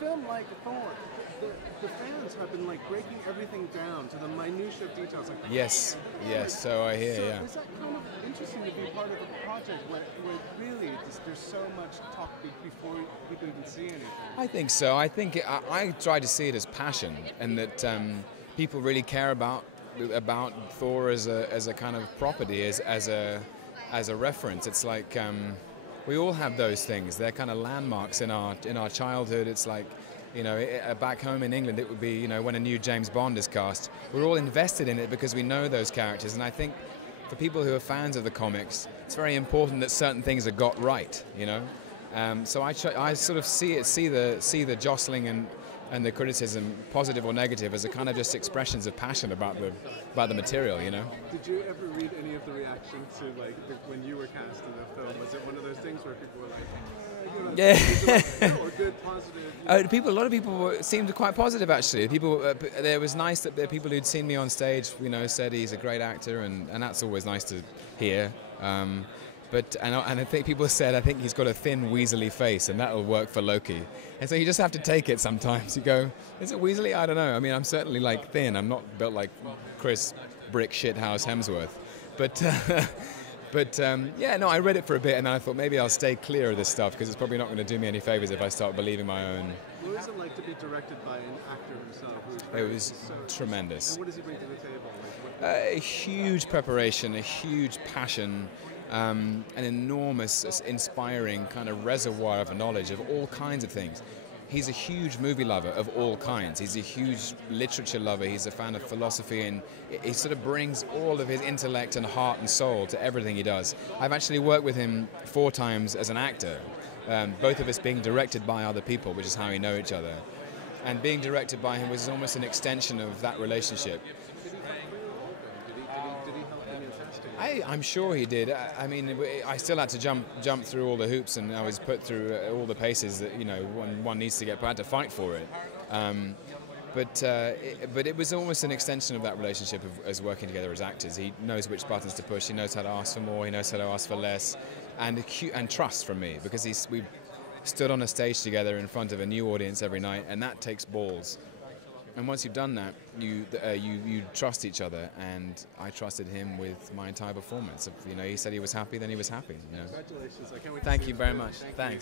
film like Thor, the fans have been like breaking everything down to the minutiae of details. Like, yes, so I hear. So yeah. is that kind of interesting to be part of a project where really there's so much talk before people even see anything? I think so. I try to see it as passion, and that people really care about Thor as a kind of property, as a reference. It's like we all have those things. They're kind of landmarks in our childhood. It's like, back home in England, it would be, when a new James Bond is cast. We're all invested in it because we know those characters, and I think for people who are fans of the comics, it's very important that certain things are got right. So I sort of see the jostling and the criticism, positive or negative, as a kind of just expressions of passion about the material. Did you ever read any of the reaction to when you were cast in the film? Was it one of those things where people were like, yeah, or good, positive? A lot of people seemed quite positive, actually. It was nice that the people who'd seen me on stage, said he's a great actor, and that's always nice to hear. But I think people said, I think he's got a thin, weaselly face, and that'll work for Loki. And so you just have to take it sometimes. You go, is it weaselly? I don't know. I mean, I'm certainly thin. I'm not built like Chris Brick Shithouse Hemsworth. But I read it for a bit, and then I thought maybe I'll stay clear of this stuff because it's probably not going to do me any favors if I start believing my own. What was it like to be directed by an actor himself? It was tremendous. And what does he bring to the table? A huge preparation, a huge passion. An enormous, inspiring kind of reservoir of knowledge of all kinds of things. He's a huge movie lover of all kinds. He's a huge literature lover. He's a fan of philosophy, and he sort of brings all of his intellect and heart and soul to everything he does. I've actually worked with him 4 times as an actor, both of us being directed by other people, which is how we know each other. And being directed by him was almost an extension of that relationship. I'm sure he did. I mean, I still had to jump through all the hoops, and I was put through all the paces that one needs to get. I had to fight for it. But it was almost an extension of that relationship as working together as actors. He knows which buttons to push. He knows how to ask for more. He knows how to ask for less, and trust from me, because we've stood on a stage together in front of a new audience every night, and that takes balls. And once you've done that, you trust each other, and I trusted him with my entire performance. He said he was happy, then he was happy. Congratulations! I can't wait. Thank you very much. Thanks.